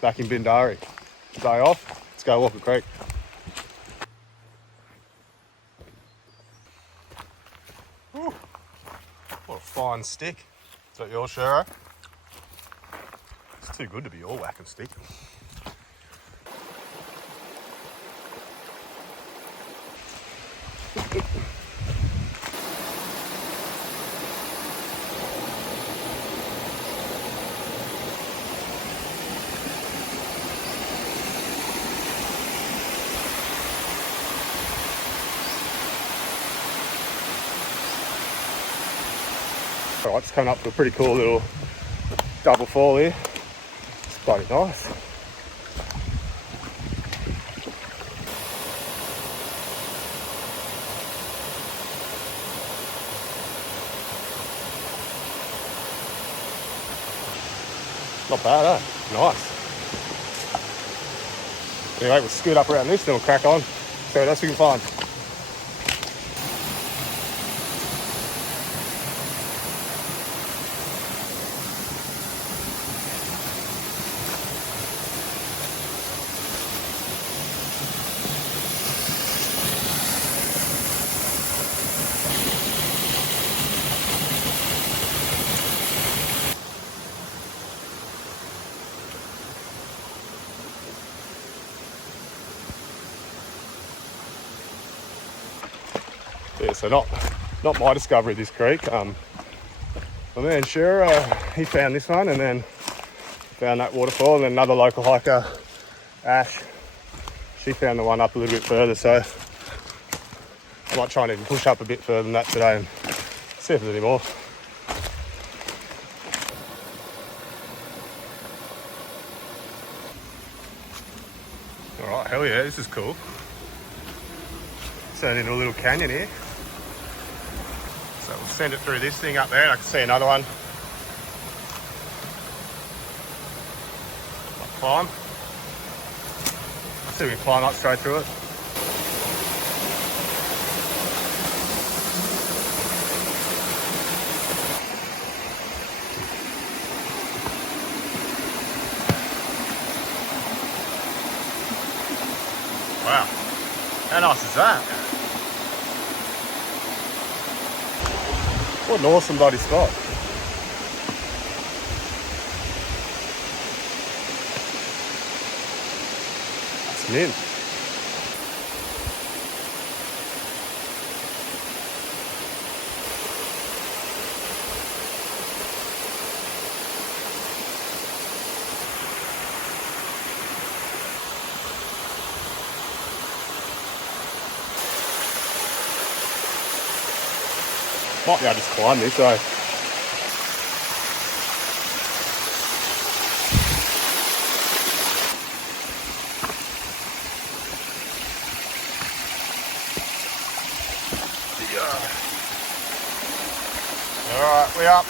back in Bindarri. Day off, let's go walk a creek. Ooh, what a fine stick. Is that yours, Shero? It's too good to be your whack and stick. Alright, it's coming up to a pretty cool little double fall here. It's bloody nice. Not bad, eh? Nice. Anyway, we'll scoot up around this, then we'll crack on. See what else we can find. Yeah, so not my discovery of this creek. My man Shero, he found this one and then found that waterfall, and then another local hiker, Ash, she found the one up a little bit further, so I might try and even push up a bit further than that today and see if there's any more. Alright, hell yeah, this is cool. Turned into a little canyon here. So we'll send it through this thing up there, and I can see another one. I'll climb. See if we can climb up straight through it. Wow, how nice is that? What an awesome bloody spot. It's mint. Might be able to just climb this, so. Alright, we up.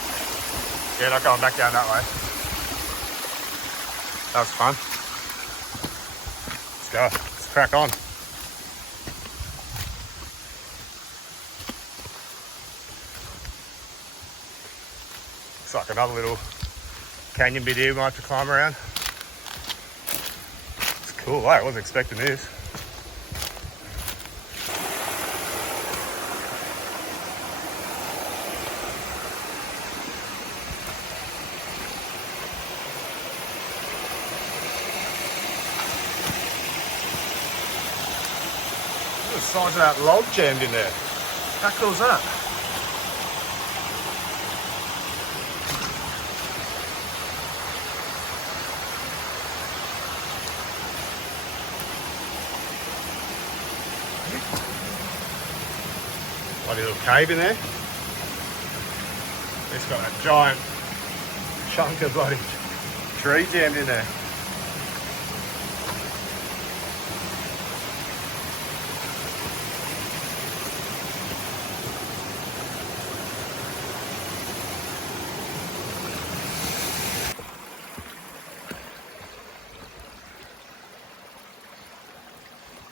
Yeah, not going back down that way. That was fun. Let's go. Let's crack on. Looks like another little canyon bit here we might have to climb around. It's cool, I wasn't expecting this. Look at the size of that log jammed in there. How cool is that? Bloody little cave in there. It's got that giant chunk of bloody tree jammed in there.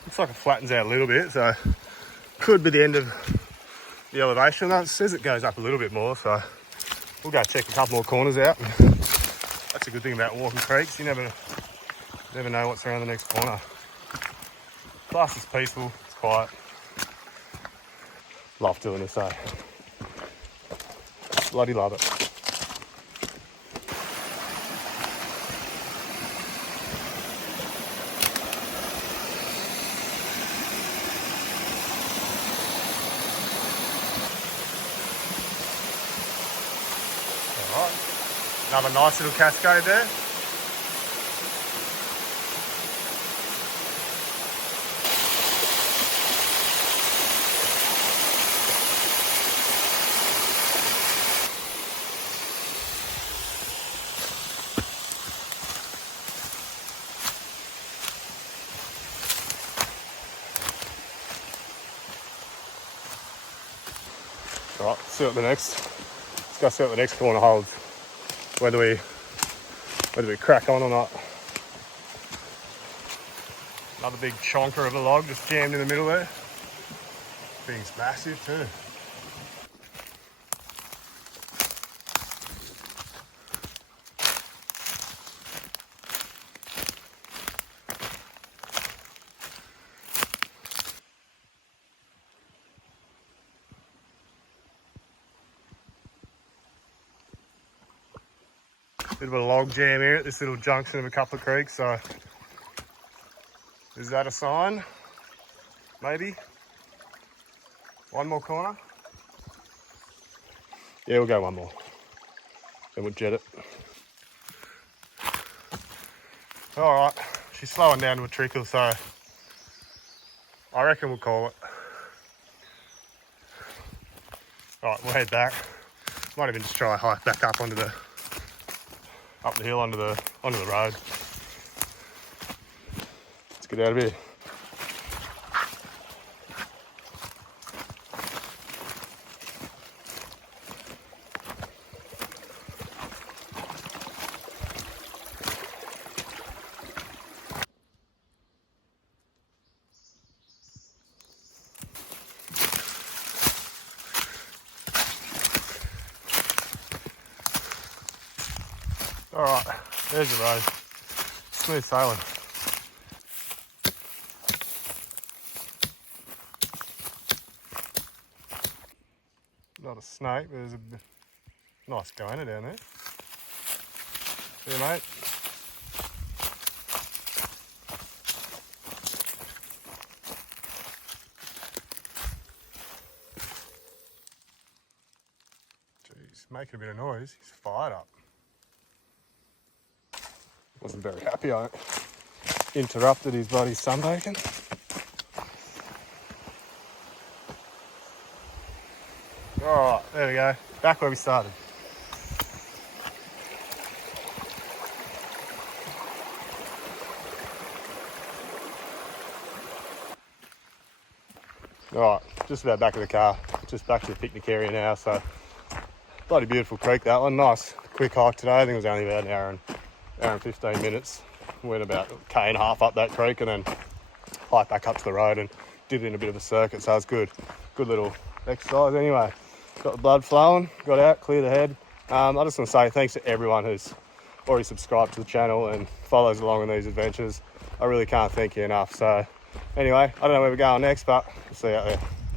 Looks like it flattens out a little bit, so could be the end of the elevation. That says it goes up a little bit more, so we'll go check a couple more corners out. That's a good thing about walking creeks. You never Never know what's around the next corner. Plus it's peaceful, it's quiet. Love doing this, eh? Bloody love it. Alright, another nice little cascade there. Alright, see what let's go see what the next corner holds. Whether we crack on or not. Another big chonker of a log just jammed in the middle there. Thing's massive too. Bit of a log jam here at this little junction of a couple of creeks, so is that a sign? Maybe? One more corner? Yeah, we'll go one more. Then we'll jet it. Alright, she's slowing down to a trickle, so I reckon we'll call it. Alright, we'll head back. Might even just try a hike back up up the hill onto the road. Let's get out of here. Alright, there's the road. Smooth sailing. Not a snake, but there's a nice goanna down there. Yeah, mate. Jeez, making a bit of noise. He's fired up. Wasn't very happy I interrupted his bloody sunbaking. Alright, there we go. Back where we started. Alright, just about back of the car. Just back to the picnic area now, so bloody beautiful creek that one. Nice quick hike today. I think it was only about an hour and 15 minutes. Went about a K and a half up that creek and then hiked back up to the road and did it in a bit of a circuit, so it's good. Good little exercise anyway. Got the blood flowing, got out, cleared the head. I just want to say thanks to everyone who's already subscribed to the channel and follows along on these adventures. I really can't thank you enough. So anyway, I don't know where we're going next, but we'll see you out there.